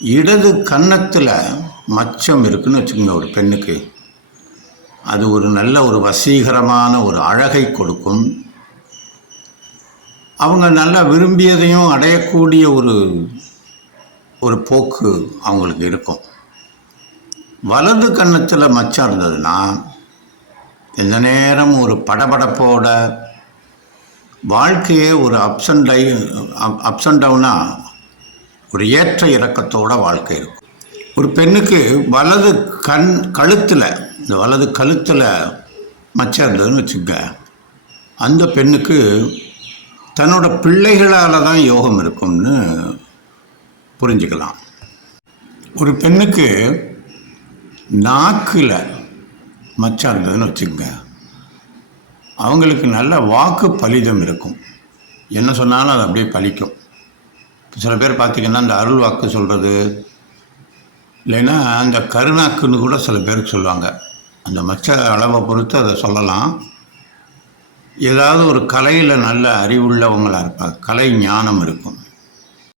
இடது கன்னத்தில் மச்சம் இருக்குன்னு வச்சுக்கோங்க ஒரு பெண்ணுக்கு. அது ஒரு நல்ல ஒரு வசீகரமான ஒரு அழகை கொடுக்கும். அவங்க நல்லா விரும்பியதையும் அடையக்கூடிய ஒரு போக்கு அவங்களுக்கு இருக்கும். வலது கன்னத்தில் மச்சம் இருந்ததுன்னா எந்த நேரம் ஒரு படபடப்போட வாழ்க்கையே ஒரு அப்ஸ் அண்ட் டவுனாக ஒரு ஏற்ற இறக்கத்தோட வாழ்க்கை இருக்கும். ஒரு பெண்ணுக்கு வலது கழுத்தில் மச்சம் இருந்ததுன்னு வச்சுக்க, அந்த பெண்ணுக்கு தன்னோட பிள்ளைகளால் தான் யோகம் இருக்கும்னு புரிஞ்சுக்கலாம். ஒரு பெண்ணுக்கு நாக்கில் மச்சம் இருந்ததுன்னு வச்சுக்கோங்க, அவங்களுக்கு நல்ல வாக்கு பலிதம் இருக்கும். என்ன சொன்னாலும் அது அப்படியே பலிக்கும். சில பேர் பார்த்திங்கன்னா இந்த அருள் வாக்கு சொல்கிறது, இல்லைன்னா அந்த கருநாக்குன்னு கூட சில பேருக்கு சொல்லுவாங்க. அந்த மச்ச அளவை பொறுத்து அதை சொல்லலாம். ஏதாவது ஒரு கலையில் நல்ல அறிவுள்ளவங்களாக இருப்பாங்க, கலை ஞானம் இருக்கும்.